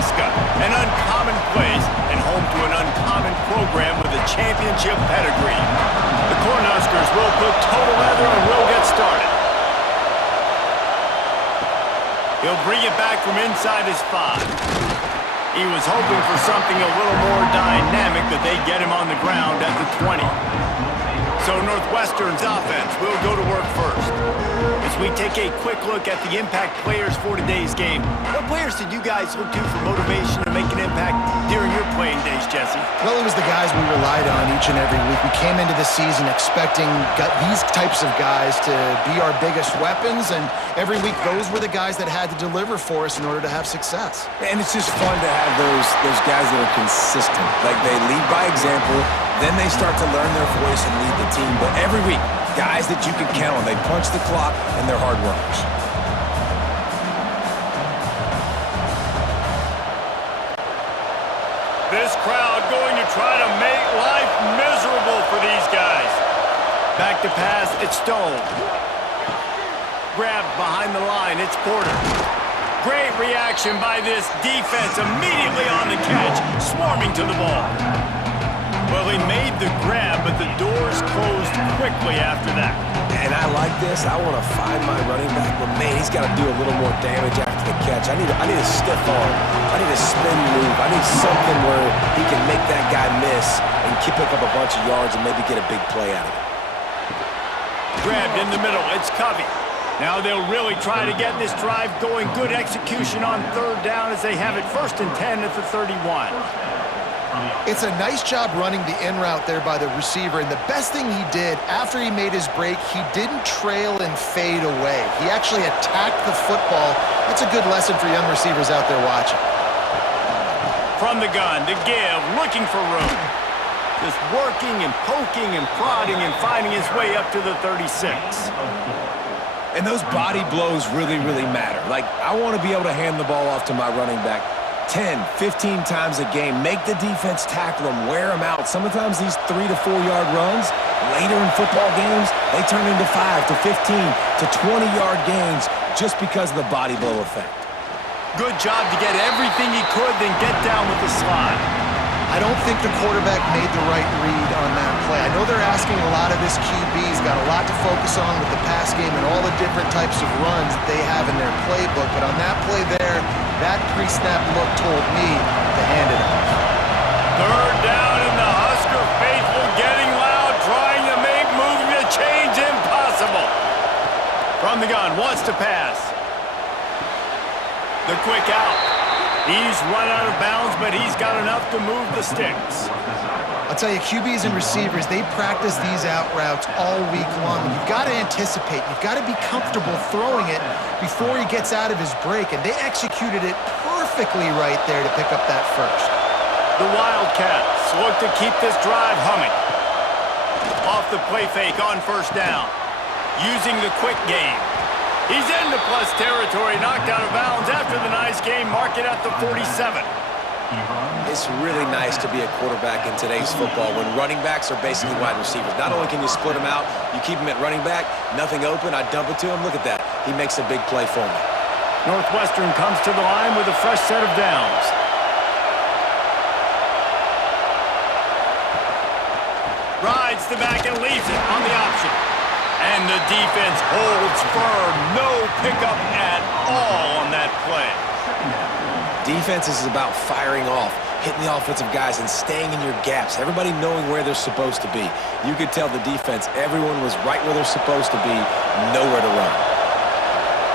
Nebraska. An uncommon place and home to an uncommon program with a championship pedigree. The Cornhuskers will put total leather and will get started. He'll bring it back from inside his 5. He was hoping for something a little more dynamic, but they get him on the ground at the 20. So Northwestern's offense will go to work first. As we take a quick look at the impact players for today's game, what players did you guys look to for motivation to make an impact during your playing days, Jesse? Well, it was the guys we relied on each and every week. We came into the season expecting these types of guys to be our biggest weapons, and every week those were the guys that had to deliver for us in order to have success. And it's just fun to have those guys that are consistent. Like, they lead by example, then they start to learn their voice and lead the team. But every week, guys that you can count on. They punch the clock, and they're hard workers. This crowd going to try to make life miserable for these guys. Back to pass, it's Stone. Grabbed behind the line, it's Porter. Great reaction by this defense, immediately on the catch, swarming to the ball. Well, he made the grab, but the doors closed quickly after that. And I like this. I want to find my running back, but man, he's got to do a little more damage after the catch. I need a stiff arm. I need a spin move. I need something where he can make that guy miss and pick up a bunch of yards and maybe get a big play out of it. Grabbed in the middle. It's Covey. Now they'll really try to get this drive going. Good execution on 3rd down as they have it 1st and 10 at the 31. It's a nice job running the in route there by the receiver, and the best thing he did after he made his break, he didn't trail and fade away. He actually attacked the football. That's a good lesson for young receivers out there watching. From the gun, to give, looking for room. Just working and poking and prodding and finding his way up to the 36. And those body blows really, really matter. Like, I want to be able to hand the ball off to my running back 10, 15 times a game. Make the defense tackle them, wear them out. Sometimes these 3 to 4 yard runs, later in football games, they turn into 5 to 15 to 20 yard gains just because of the body blow effect. Good job to get everything he could, then get down with the slide. I don't think the quarterback made the right read on that play. I know they're asking a lot of this QB. He's got a lot to focus on with the pass game and all the different types of runs that they have in their playbook. But on that play there, that pre-snap look told me to hand it off. 3rd down, and the Husker faithful getting loud, trying to make moving the change impossible. From the gun, wants to pass. The quick out. He's run out of bounds, but he's got enough to move the sticks. I'll tell you, QBs and receivers, they practice these out routes all week long. You've got to anticipate. You've got to be comfortable throwing it before he gets out of his break, and they executed it perfectly right there to pick up that first. The Wildcats look to keep this drive humming. Off the play fake on 1st down. Using the quick game. He's into plus territory, knocked out of bounds after the nice game. Mark it at the 47. It's really nice to be a quarterback in today's football when running backs are basically wide receivers. Not only can you split them out, you keep them at running back, nothing open, I dump it to him. Look at that. He makes a big play for me. Northwestern comes to the line with a fresh set of downs. Rides the back and leaves it on the option. And the defense holds firm. No pickup at all on that play. Defense is about firing off, hitting the offensive guys, and staying in your gaps. Everybody knowing where they're supposed to be. You could tell the defense, everyone was right where they're supposed to be, nowhere to run.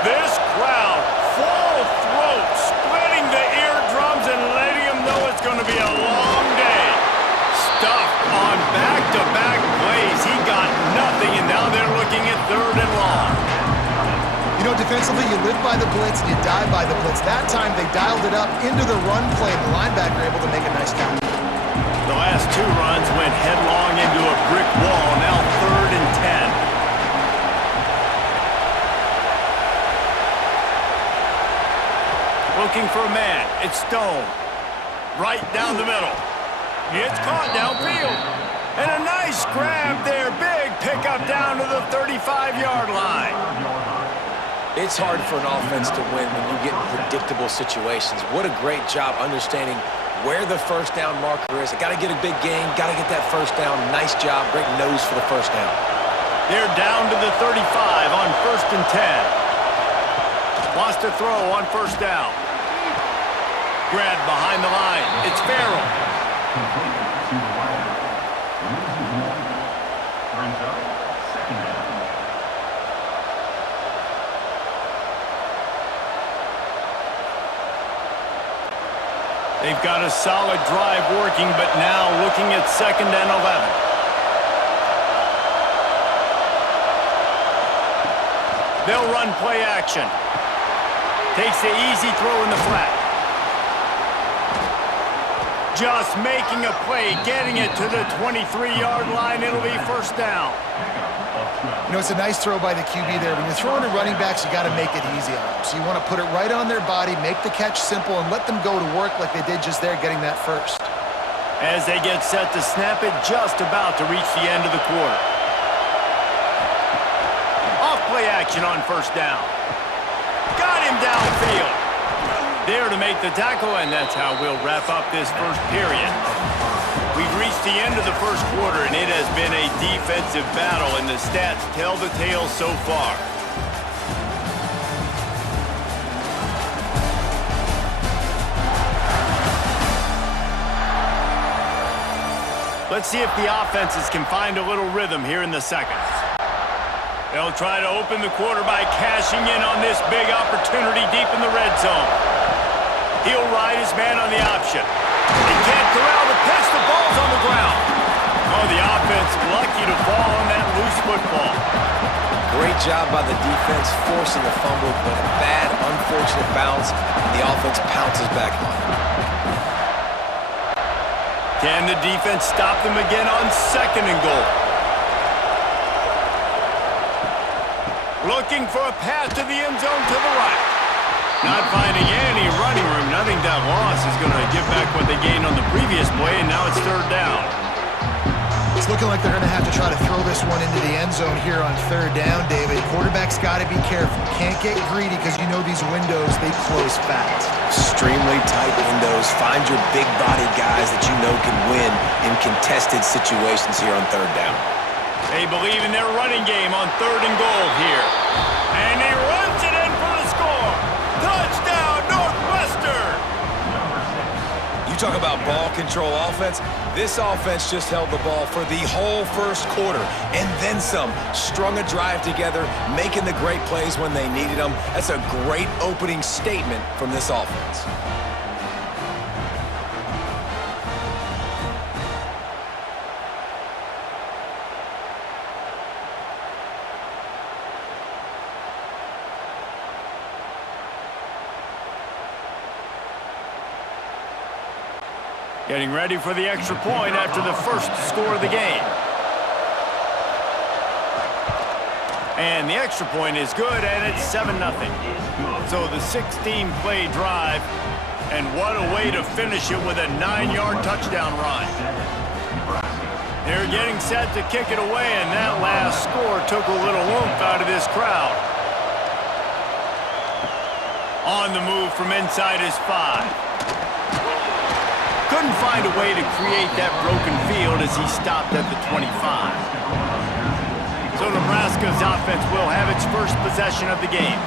This crowd, full throat, splitting the eardrums and letting them know it's going to be a long day. Stuffed on back-to-back plays. He got nothing, and now they're looking at 3rd and long. You know, defensively, you live by the blitz and you die by the blitz. That time, they dialed it up into the run play, and the linebacker able to make a nice count. The last 2 runs went headlong into a brick wall. Now 3rd and 10. Looking for a man. It's Stone. Right down the middle. It's caught downfield. And a nice grab there. Big pickup down to the 35-yard line. It's hard for an offense to win when you get in predictable situations. What a great job understanding where the first down marker is. I got to get a big gain, got to get that first down. Nice job, great nose for the first down. They're down to the 35 on 1st and 10. Wants to throw on first down. Grab behind the line. It's Farrell. They've got a solid drive working, but now looking at 2nd and 11. They'll run play action. Takes the easy throw in the flat. Just making a play, getting it to the 23-yard line. It'll be first down. You know, it's a nice throw by the QB there. When you're throwing to running backs, you got to make it easy on them. So you want to put it right on their body, make the catch simple, and let them go to work like they did just there, getting that first. As they get set to snap it, just about to reach the end of the quarter. Off play action on first down. Got him downfield. There to make the tackle, and that's how we'll wrap up this first period. We've reached the end of the first quarter, and it has been a defensive battle, and the stats tell the tale so far. Let's see if the offenses can find a little rhythm here in the second. They'll try to open the quarter by cashing in on this big opportunity deep in the red zone. He'll ride his man on the option. He can't corral the pitch. The ball's on the ground. Oh, the offense lucky to fall on that loose football. Great job by the defense forcing the fumble, but a bad, unfortunate bounce, and the offense pounces back on it. Can the defense stop them again on 2nd and goal? Looking for a pass to the end zone to the right. Not finding any running room. I think that loss is going to give back what they gained on the previous play, and now it's 3rd down. It's looking like they're going to have to try to throw this one into the end zone here on 3rd down, David. Quarterback's got to be careful. Can't get greedy because you know these windows, they close fast. Extremely tight windows. Find your big-bodied guys that you know can win in contested situations here on 3rd down. They believe in their running game on 3rd and goal here. And he runs it in for the score. Touchdown, Northwestern! You talk about ball control offense. This offense just held the ball for the whole first quarter and then some. Strung a drive together, making the great plays when they needed them. That's a great opening statement from this offense. Getting ready for the extra point after the first score of the game. And the extra point is good, and it's 7-0. So the 16-play drive, and what a way to finish it with a 9-yard touchdown run. They're getting set to kick it away, and that last score took a little oomph out of this crowd. On the move from inside his 5. Couldn't find a way to create that broken field as he stopped at the 25. So Nebraska's offense will have its first possession of the game.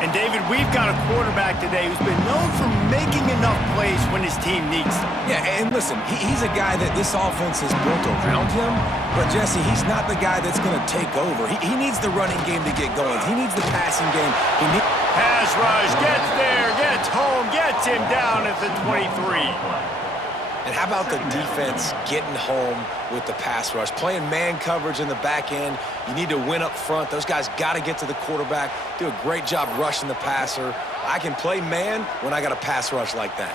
And David, we've got a quarterback today who's been known for making enough plays when his team needs them. Yeah, and listen, he's a guy that this offense is built around him. But, Jesse, he's not the guy that's going to take over. He needs the running game to get going. He needs the passing game. Pass rush, gets there, gets home, gets him down at the 23. And how about the defense getting home with the pass rush? Playing man coverage in the back end. You need to win up front. Those guys got to get to the quarterback. Do a great job rushing the passer. I can play man when I got a pass rush like that.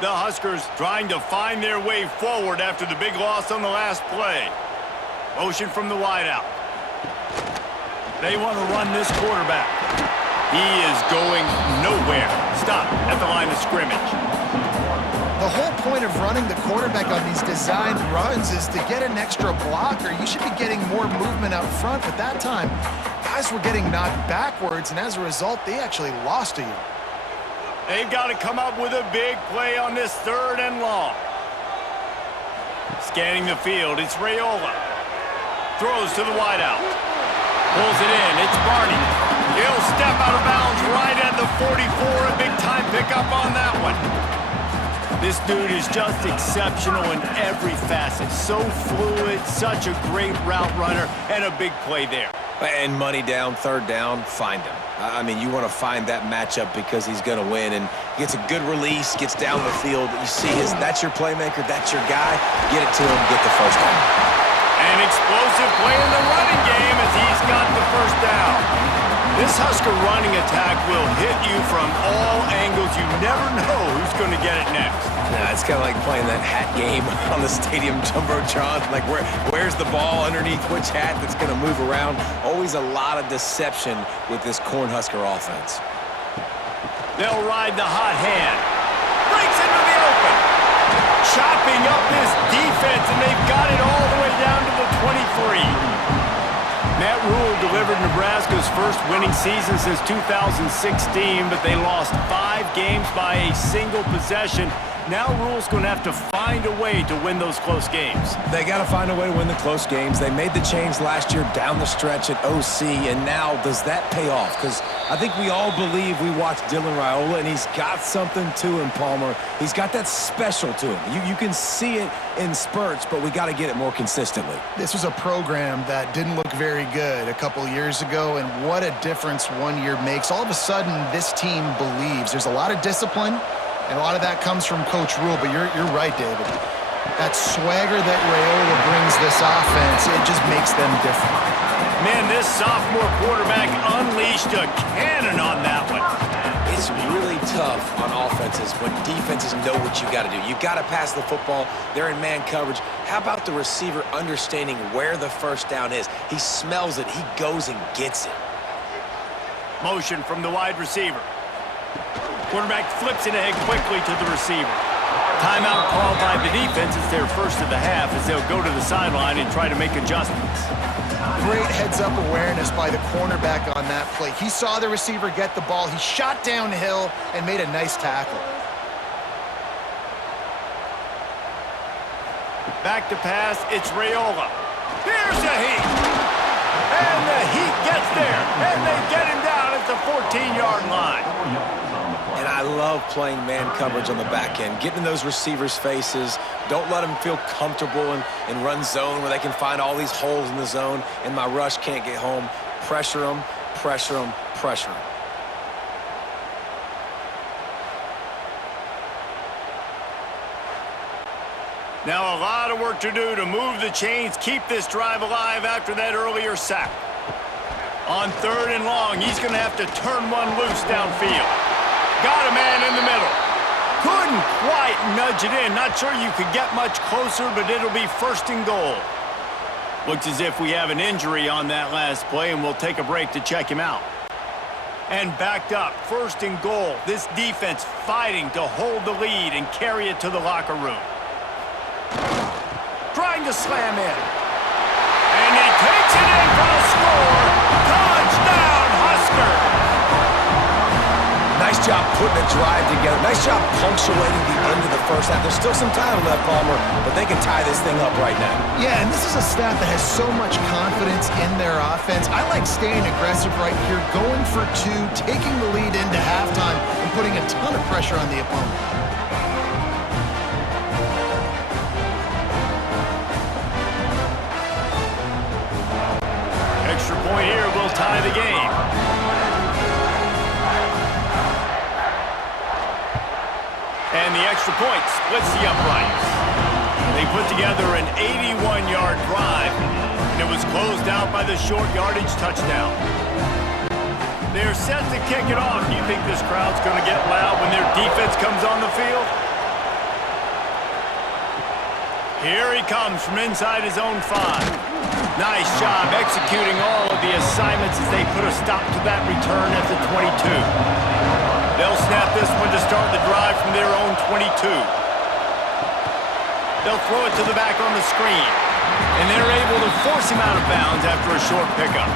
The Huskers trying to find their way forward after the big loss on the last play. Motion from the wideout. They want to run this quarterback. He is going nowhere. Stop at the line of scrimmage. The whole point of running the quarterback on these designed runs is to get an extra blocker. You should be getting more movement out front, but that time, guys were getting knocked backwards, and as a result, they actually lost a yard. They've got to come up with a big play on this 3rd and long. Scanning the field, it's Raiola. Throws to the wideout. Pulls it in, it's Barney. He'll step out of bounds right at the 44. A big-time pickup on that one. This dude is just exceptional in every facet. So fluid, such a great route runner, and a big play there. And money down, 3rd down, find him. I mean, you want to find that matchup because he's going to win, and gets a good release, gets down the field. You see that's your playmaker, that's your guy. Get it to him, get the 1st down. An explosive play in the running game as he's got the 1st down. This Husker running attack will hit you from all angles. You never know who's going to get it next. Yeah, it's kind of like playing that hat game on the stadium jumbotron. Like, where's the ball underneath which hat that's going to move around? Always a lot of deception with this Cornhusker offense. They'll ride the hot hand. Breaks into the open. Chopping up this defense, and they've got it all the way down to the 23. Matt Rule delivered Nebraska's first winning season since 2016, but they lost 5 games by a single possession. Now Rule's going to have to find a way to win those close games. They got to find a way to win the close games. They made the change last year down the stretch at OC, and now does that pay off? Because I think we all believe we watched Dylan Raiola, and he's got something to him, Palmer. He's got that special to him. You can see it in spurts, but we got to get it more consistently. This was a program that didn't look very good a couple years ago, and what a difference 1 year makes. All of a sudden, this team believes. There's a lot of discipline, and a lot of that comes from Coach Rule, but you're right, David. That swagger that Raiola brings this offense, it just makes them different. Man, this sophomore quarterback unleashed a cannon on that one. It's really tough on offenses when defenses know what you got to do. You got to pass the football. They're in man coverage. How about the receiver understanding where the 1st down is? He smells it. He goes and gets it. Motion from the wide receiver. Quarterback flips it ahead quickly to the receiver. Timeout called by the defense. It's their 1st of the half as they'll go to the sideline and try to make adjustments. Great heads-up awareness by the cornerback on that play. He saw the receiver get the ball. He shot downhill and made a nice tackle. Back to pass, it's Raiola. Here's the heat. And the heat gets there. And they get him down at the 14-yard line. And I love playing man coverage on the back end, getting in those receivers' faces. Don't let them feel comfortable in run zone where they can find all these holes in the zone and my rush can't get home. Pressure them, pressure them, pressure them. Now a lot of work to do to move the chains, keep this drive alive after that earlier sack. On 3rd and long, he's going to have to turn one loose downfield. Got a man in the middle. Couldn't quite nudge it in. Not sure you could get much closer, but it'll be 1st and goal. Looks as if we have an injury on that last play, and we'll take a break to check him out. And backed up, 1st and goal. This defense fighting to hold the lead and carry it to the locker room. Trying to slam in. And he takes it in for the score. Touchdown, Husker! Nice job putting a drive together. Nice job punctuating the end of the 1st half. There's still some time left, Palmer, but they can tie this thing up right now. Yeah, and this is a staff that has so much confidence in their offense. I like staying aggressive right here, going for 2, taking the lead into halftime, and putting a ton of pressure on the opponent. Extra point here will tie the game. And the extra point splits the uprights. They put together an 81-yard drive, and it was closed out by the short yardage touchdown. They're set to kick it off. Do you think this crowd's going to get loud when their defense comes on the field? Here he comes from inside his own 5. Nice job executing all of the assignments as they put a stop to that return at the 22. They'll snap this one to start the drive from their own 22. They'll throw it to the back on the screen. And they're able to force him out of bounds after a short pickup.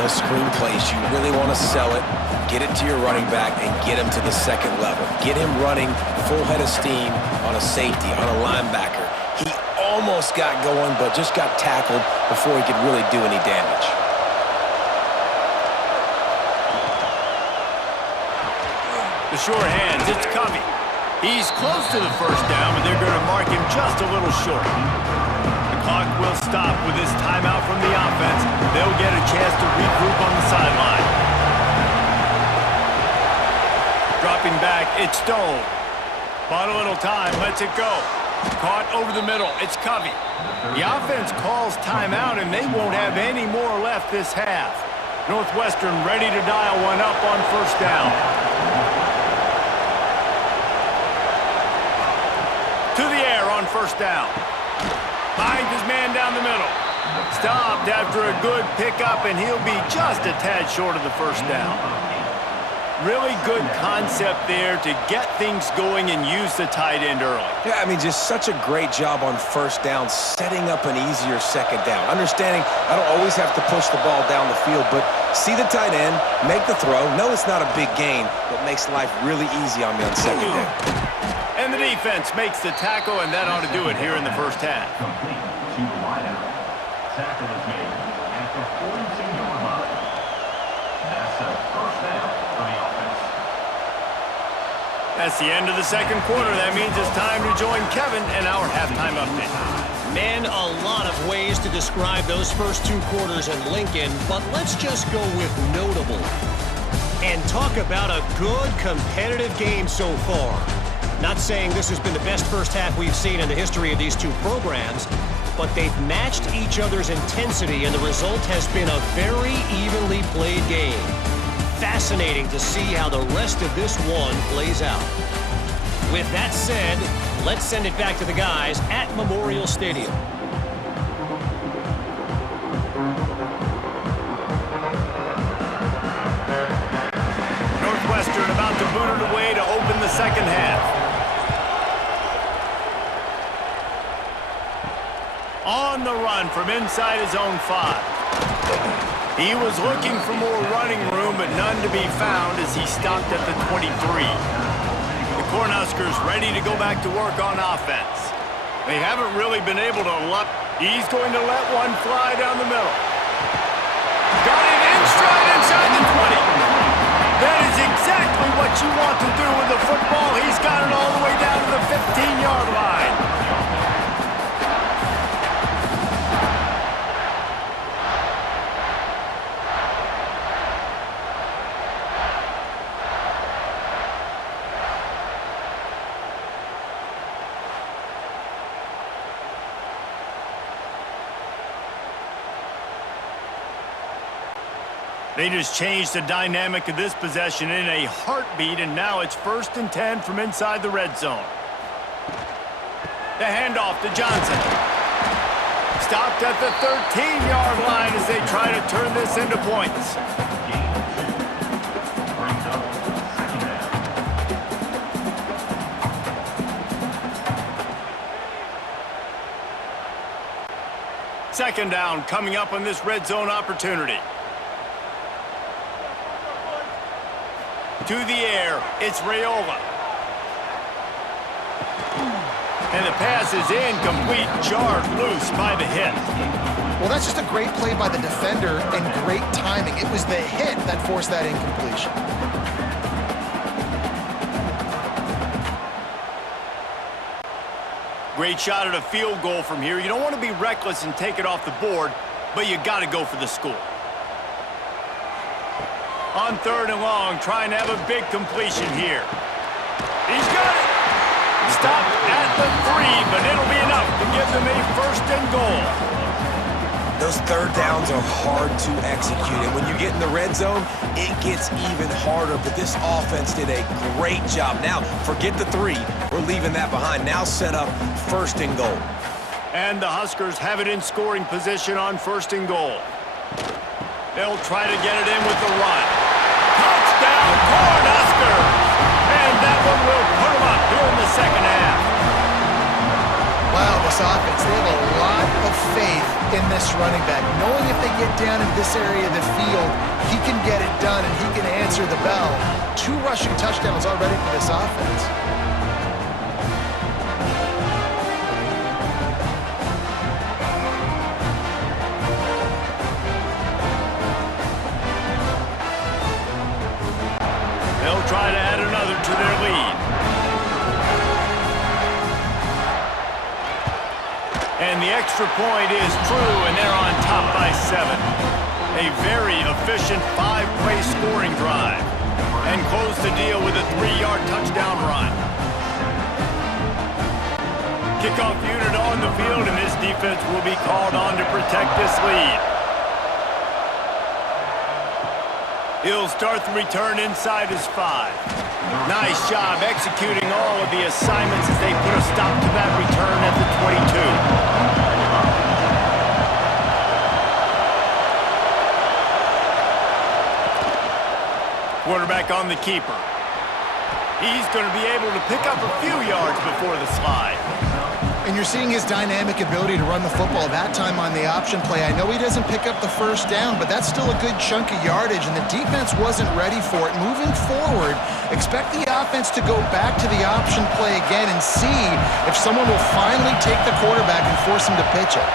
Those screen plays, you really want to sell it, get it to your running back, and get him to the second level. Get him running full head of steam on a safety, on a linebacker. He almost got going, but just got tackled before he could really do any damage. The sure hands, it's Covey. He's close to the first down, but they're going to mark him just a little short. The clock will stop with this timeout from the offense. They'll get a chance to regroup on the sideline. Dropping back, it's Stone. Bought a little time, lets it go. Caught over the middle, it's Covey. The offense calls timeout, and they won't have any more left this half. Northwestern ready to dial one up on first down. To the air on first down. Finds his man down the middle. Stopped after a good pickup, and he'll be just a tad short of the first down. Really good concept there to get things going and use the tight end early. Yeah, I mean, just such a great job on first down, setting up an easier second down. Understanding I don't always have to push the ball down the field, but see the tight end, make the throw. No, it's not a big gain, but makes life really easy on me on second down. And the defense makes the tackle, and that ought to do it here in the first half. Tackle is made at the 42-yard line. That's a first down for the offense. That's the end of the second quarter. That means it's time to join Kevin in our halftime update. Man, a lot of ways to describe those first two quarters in Lincoln, but let's just go with notable. And talk about a good competitive game so far. Not saying this has been the best first half we've seen in the history of these two programs, but they've matched each other's intensity, and the result has been a very evenly played game. Fascinating to see how the rest of this one plays out. With that said, let's send it back to the guys at Memorial Stadium. Northwestern about to boot it away to open the second half. On the run from inside his own 5. He was looking for more running room, but none to be found as he stopped at the 23. The Cornhuskers ready to go back to work on offense. They haven't really been able to He's going to let one fly down the middle. Got it in stride inside the 20. That is exactly what you want to do with the football. He's got it all the way down to the 15-yard line. They just changed the dynamic of this possession in a heartbeat, and now it's 1st and 10 from inside the red zone. The handoff to Johnson. Stopped at the 13-yard line as they try to turn this into points. Second down coming up on this red zone opportunity. To the air, it's Raiola. And the pass is incomplete, jarred loose by the hit. Well, that's just a great play by the defender and great timing. It was the hit that forced that incompletion. Great shot at a field goal from here. You don't want to be reckless and take it off the board, but you got to go for the score. On 3rd and long, trying to have a big completion here. He's got it. Stopped at the 3, but it'll be enough to give them a 1st and goal. Those third downs are hard to execute, and when you get in the red zone, it gets even harder, but this offense did a great job. Now, forget the 3. We're leaving that behind. Now set up 1st and goal. And the Huskers have it in scoring position on 1st and goal. They'll try to get it in with the run. Touchdown, Cornhuskers! And that one will put them up here in the second half. Wow, this offense, they have a lot of faith in this running back. Knowing if they get down in this area of the field, he can get it done and he can answer the bell. 2 rushing touchdowns already for this offense. They'll try to add another to their lead. And the extra point is true, and they're on top by 7. A very efficient 5-play scoring drive. And close the deal with a 3-yard touchdown run. Kickoff unit on the field, and this defense will be called on to protect this lead. He'll start the return inside his 5. Nice job executing all of the assignments as they put a stop to that return at the 22. Quarterback on the keeper. He's going to be able to pick up a few yards before the slide. And you're seeing his dynamic ability to run the football that time on the option play. I know he doesn't pick up the first down, but that's still a good chunk of yardage, and the defense wasn't ready for it. Moving forward, expect the offense to go back to the option play again and see if someone will finally take the quarterback and force him to pitch it.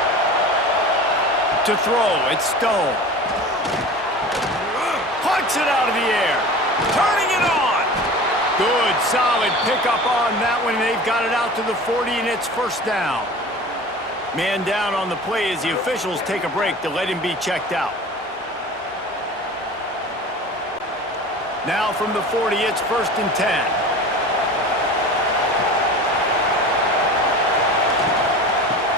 To throw, it's Stone. Plucks it out of the air. Turning it on. Good, solid pickup on that one. They've got it out to the 40, and it's first down. Man down on the play as the officials take a break to let him be checked out. Now from the 40, it's 1st and 10.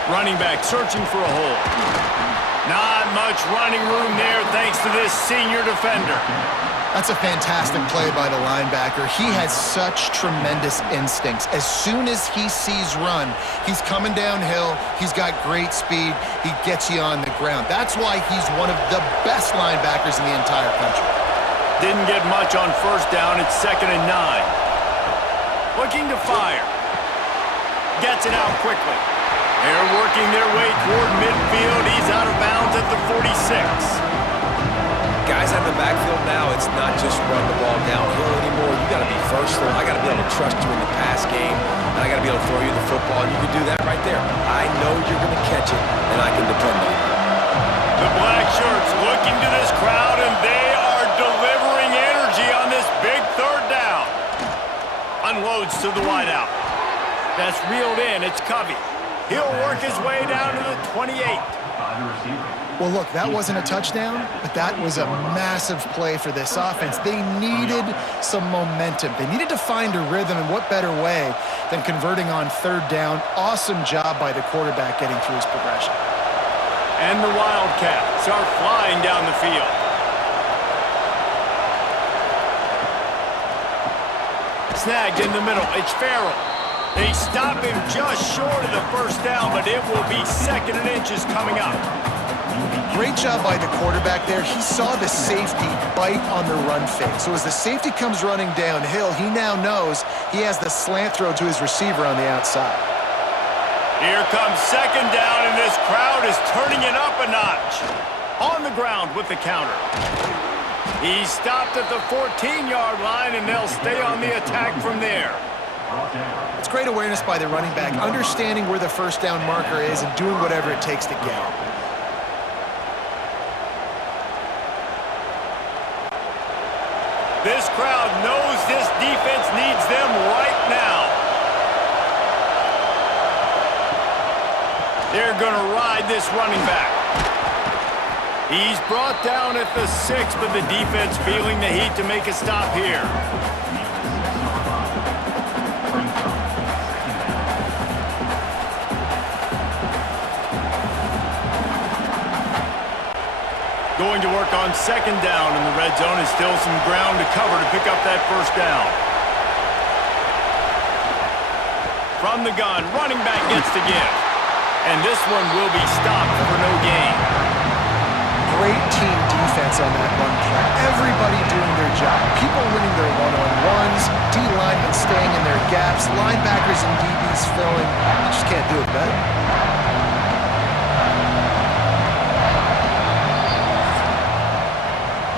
Running back searching for a hole. Not much running room there thanks to this senior defender. That's a fantastic play by the linebacker. He has such tremendous instincts. As soon as he sees run, he's coming downhill. He's got great speed. He gets you on the ground. That's why he's one of the best linebackers in the entire country. Didn't get much on first down. It's 2nd and 9. Looking to fire. Gets it out quickly. They're working their way toward midfield. He's out of bounds at the 46. Guys out in the backfield now, it's not just run the ball downhill anymore. You got to be versatile. I got to be able to trust you in the pass game, and I got to be able to throw you the football, and you can do that right there. I know you're going to catch it, and I can depend on it. The black shirts looking to this crowd, and they are delivering energy on this big 3rd down. Unloads to the wideout. That's reeled in. It's Covey. He'll work his way down to the 28. Well, look, that wasn't a touchdown, but that was a massive play for this offense. They needed some momentum. They needed to find a rhythm, and what better way than converting on 3rd down. Awesome job by the quarterback getting through his progression. And the Wildcats are flying down the field. Snagged in the middle. It's Farrell. They stop him just short of the first down, but it will be 2nd and inches coming up. Great job by the quarterback there. He saw the safety bite on the run fake. So as the safety comes running downhill, he now knows he has the slant throw to his receiver on the outside. Here comes 2nd down, and this crowd is turning it up a notch. On the ground with the counter. He stopped at the 14-yard line, and they'll stay on the attack from there. It's great awareness by the running back, understanding where the first down marker is and doing whatever it takes to get it. This crowd knows this defense needs them right now. They're going to ride this running back. He's brought down at the 6, but the defense feeling the heat to make a stop here. Going to work on 2nd down in the red zone. Is still some ground to cover to pick up that first down. From the gun, running back gets the give. And this one will be stopped for no gain. Great team defense defense on that run play. Everybody doing their job. People winning their one-on-ones, D-linemen staying in their gaps, linebackers and DBs filling. You just can't do it better.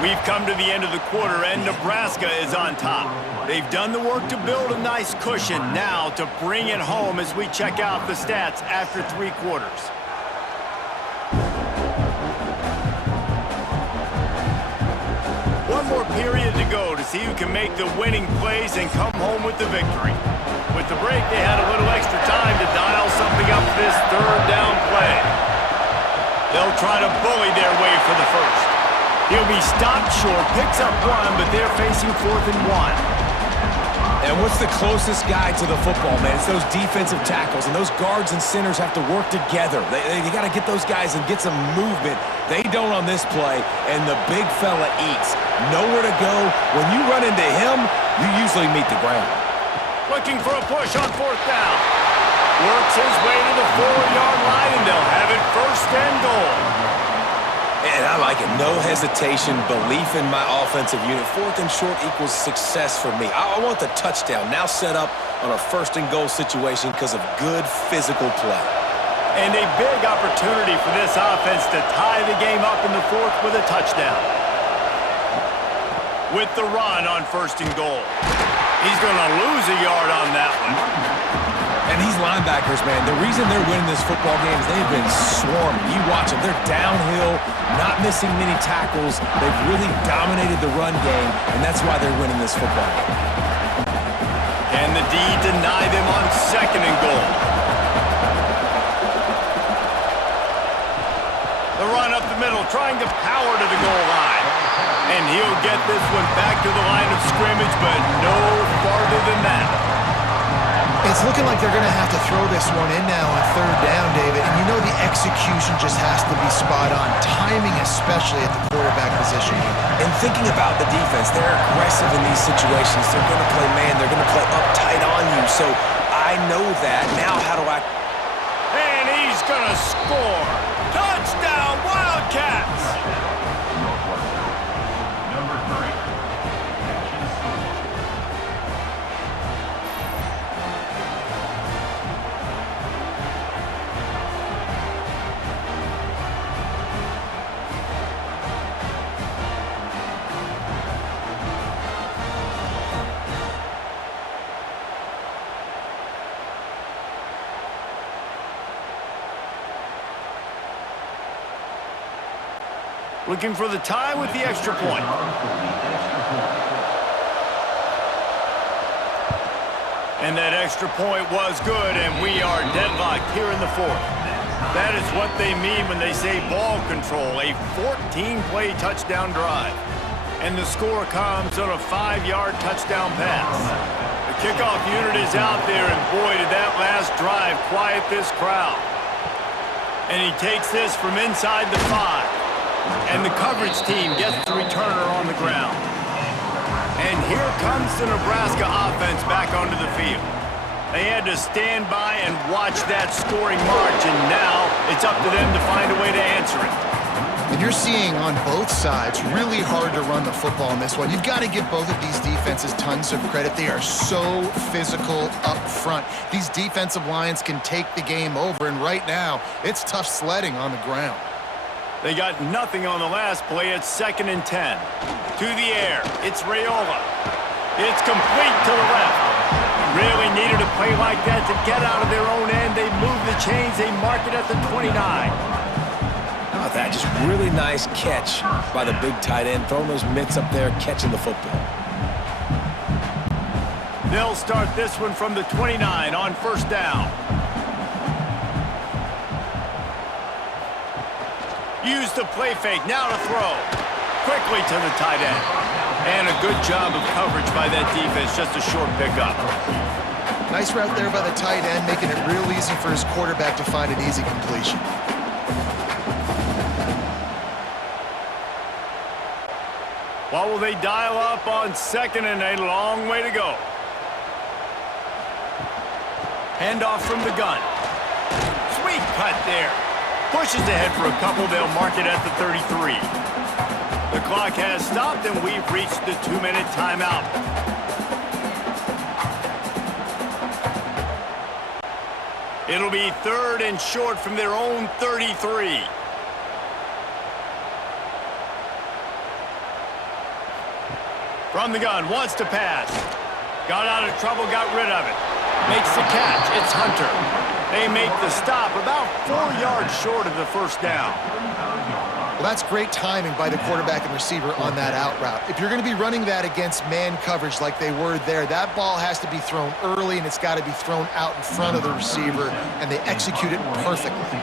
We've come to the end of the quarter, and Nebraska is on top. They've done the work to build a nice cushion. Now to bring it home as we check out the stats after 3 quarters. One more period to go to see who can make the winning plays and come home with the victory. With the break, they had a little extra time to dial something up for this 3rd down play. They'll try to bully their way for the first. He'll be stopped short, picks up 1, but they're facing 4th and 1. And what's the closest guy to the football, man? It's those defensive tackles, and those guards and centers have to work together. They got to get those guys and get some movement. They don't on this play, and the big fella eats. Nowhere to go. When you run into him, you usually meet the ground. Looking for a push on 4th down. Works his way to the 4-yard line, and they'll have it 1st and goal. And I like it. No hesitation, belief in my offensive unit. 4th and short equals success for me. I want the touchdown now set up on a 1st and goal situation because of good physical play. And a big opportunity for this offense to tie the game up in the 4th with a touchdown. With the run on 1st and goal. He's going to lose a yard on that one. And these linebackers, man, the reason they're winning this football game is they've been swarming. You watch them. They're downhill, not missing many tackles. They've really dominated the run game, and that's why they're winning this football game. Can the D deny them on 2nd and goal? The run up the middle, trying to power to the goal line. And he'll get this one back to the line of scrimmage, but no farther than that. It's looking like they're going to have to throw this one in now on 3rd down, David. And you know the execution just has to be spot on. Timing especially at the quarterback position. And thinking about the defense, they're aggressive in these situations. They're going to play man. They're going to play uptight on you. So I know that. Now how do I... And he's going to score. Touchdown, Wildcats! Number 3. Looking for the tie with the extra point. And that extra point was good, and we are deadlocked here in the 4th. That is what they mean when they say ball control, a 14-play touchdown drive. And the score comes on a 5-yard touchdown pass. The kickoff unit is out there, and boy, did that last drive quiet this crowd. And he takes this from inside the 5. And the coverage team gets the returner on the ground. And here comes the Nebraska offense back onto the field. They had to stand by and watch that scoring march, and now it's up to them to find a way to answer it. And you're seeing on both sides really hard to run the football in this one. You've got to give both of these defenses tons of credit. They are so physical up front. These defensive lines can take the game over, and right now, it's tough sledding on the ground. They got nothing on the last play. It's 2nd and 10. To the air. It's Raiola. It's complete to the left. Really needed a play like that to get out of their own end. They move the chains. They mark it at the 29. How about that? Just really nice catch by the big tight end. Throwing those mitts up there, catching the football. They'll start this one from the 29 on 1st down. Use the play fake, now to throw. Quickly to the tight end. And a good job of coverage by that defense, just a short pickup. Nice route there by the tight end, making it real easy for his quarterback to find an easy completion. What will they dial up on 2nd and a long way to go? Handoff from the gun. Sweet cut there. Pushes ahead for a couple. They'll mark it at the 33. The clock has stopped, and we've reached the 2-minute timeout. It'll be 3rd and short from their own 33. From the gun, wants to pass. Got out of trouble, got rid of it. Makes the catch. It's Hunter. They make the stop about 4 yards short of the first down. Well, that's great timing by the quarterback and receiver on that out route. If you're going to be running that against man coverage like they were there, that ball has to be thrown early, and it's got to be thrown out in front of the receiver, and they execute it perfectly.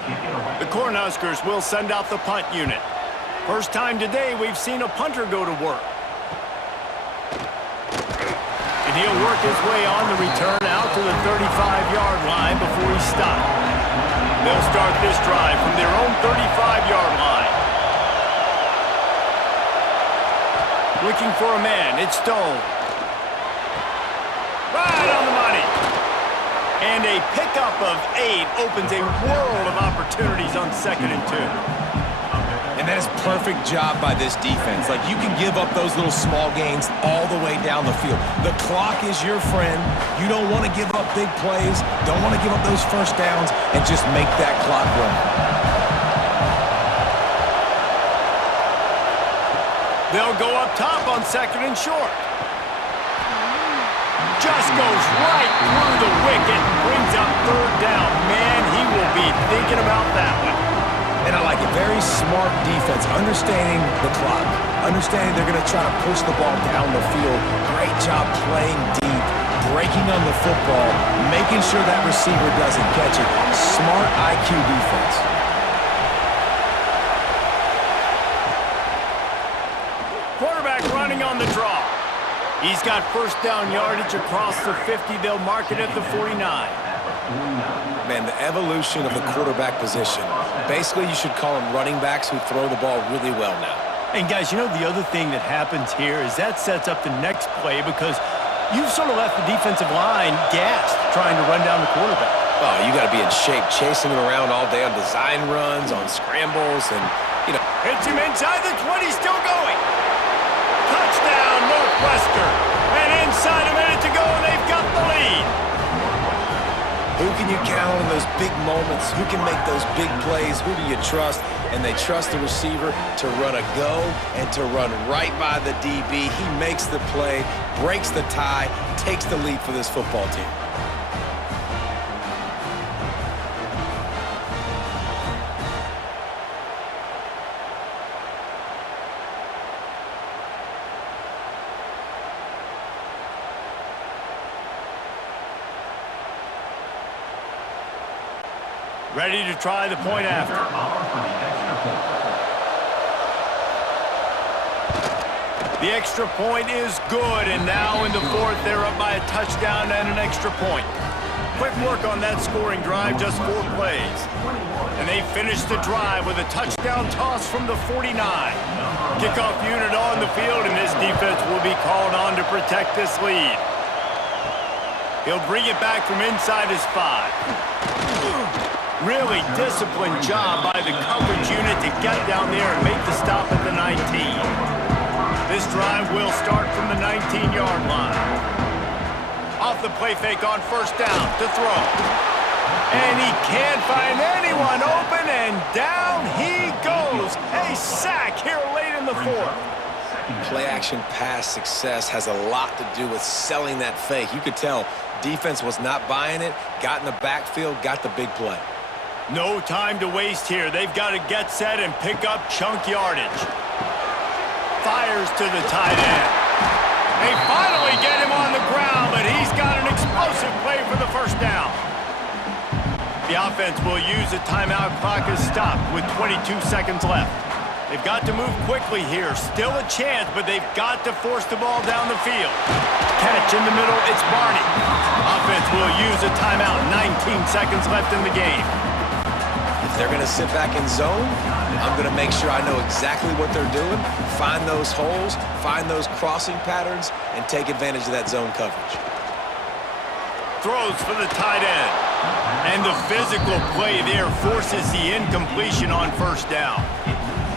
The Cornhuskers will send out the punt unit. First time today we've seen a punter go to work. And he'll work his way on the return out to the 35-yard line before he's stopped. They'll start this drive from their own 35-yard line. Looking for a man, it's Stone. Right on the money. And a pickup of 8 opens a world of opportunities on 2nd and 2. And that is perfect job by this defense. Like, you can give up those little small gains all the way down the field. The clock is your friend. You don't want to give up big plays, don't want to give up those first downs, and just make that clock run. They'll go up top on 2nd and short. Just goes right through the wicket and brings up 3rd down. Man, he will be thinking about that one. And I like it. Very smart defense, understanding the clock, understanding they're going to try to push the ball down the field. Great job playing deep, breaking on the football, making sure that receiver doesn't catch it. Smart IQ defense. Quarterback running on the draw. He's got first down yardage across the 50. They'll mark it at the 49. Man, the evolution of the quarterback position. Basically, you should call them running backs who throw the ball really well now. And guys, you know the other thing that happens here is that sets up the next play because you've sort of left the defensive line gassed trying to run down the quarterback. Oh, you got to be in shape, chasing him around all day on design runs, on scrambles, and, you know. Hits him inside the 20, still going. Touchdown, Northwestern. And inside a minute to go, and they've got the lead. Who can you count on in those big moments? Who can make those big plays? Who do you trust? And they trust the receiver to run a go and to run right by the DB. He makes the play, breaks the tie, takes the lead for this football team. Ready to try the point after. The extra point is good, and now in the 4th, they're up by a touchdown and an extra point. Quick work on that scoring drive, just 4 plays. And they finish the drive with a touchdown toss from the 49. Kickoff unit on the field, and this defense will be called on to protect this lead. He'll bring it back from inside his 5. Really disciplined job by the coverage unit to get down there and make the stop at the 19. This drive will start from the 19-yard line. Off the play fake on first down to throw. And he can't find anyone open, and down he goes. A sack here late in the 4th. Play action pass success has a lot to do with selling that fake. You could tell defense was not buying it, got in the backfield, got the big play. No time to waste here. They've got to get set and pick up chunk yardage. Fires to the tight end. They finally get him on the ground, but he's got an explosive play for the first down. The offense will use a timeout. Clock is stopped with 22 seconds left. They've got to move quickly here. Still a chance, but they've got to force the ball down the field. Catch in the middle, it's Barney. Offense will use a timeout. 19 seconds left in the game. If they're going to sit back in zone, I'm going to make sure I know exactly what they're doing, find those holes, find those crossing patterns, and take advantage of that zone coverage. Throws for the tight end. And the physical play there forces the incompletion on first down.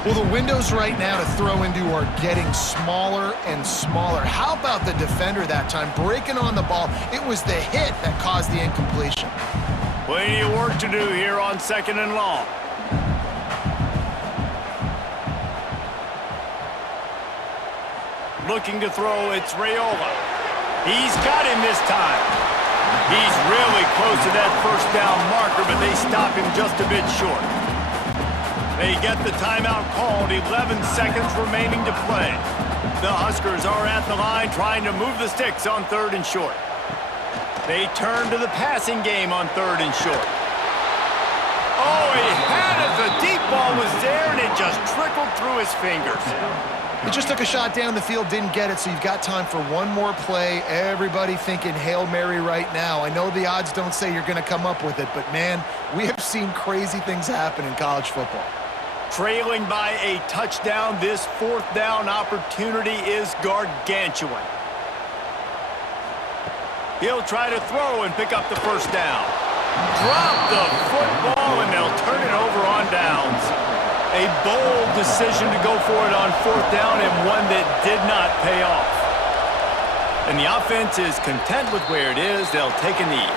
Well, the windows right now to throw into are getting smaller and smaller. How about the defender that time breaking on the ball? It was the hit that caused the incompletion. Plenty of work to do here on 2nd and long. Looking to throw, it's Raiola. He's got him this time. He's really close to that first down marker, but they stop him just a bit short. They get the timeout called, 11 seconds remaining to play. The Huskers are at the line trying to move the sticks on 3rd and short. They turn to the passing game on 3rd and short. Oh, he had it. The deep ball was there, and it just trickled through his fingers. He just took a shot down the field, didn't get it, so you've got time for one more play. Everybody thinking Hail Mary right now. I know the odds don't say you're going to come up with it, but, man, we have seen crazy things happen in college football. Trailing by a touchdown, this 4th down opportunity is gargantuan. He'll try to throw and pick up the first down. Drop the football, and they'll turn it over on downs. A bold decision to go for it on 4th down, and one that did not pay off. And the offense is content with where it is. They'll take a knee.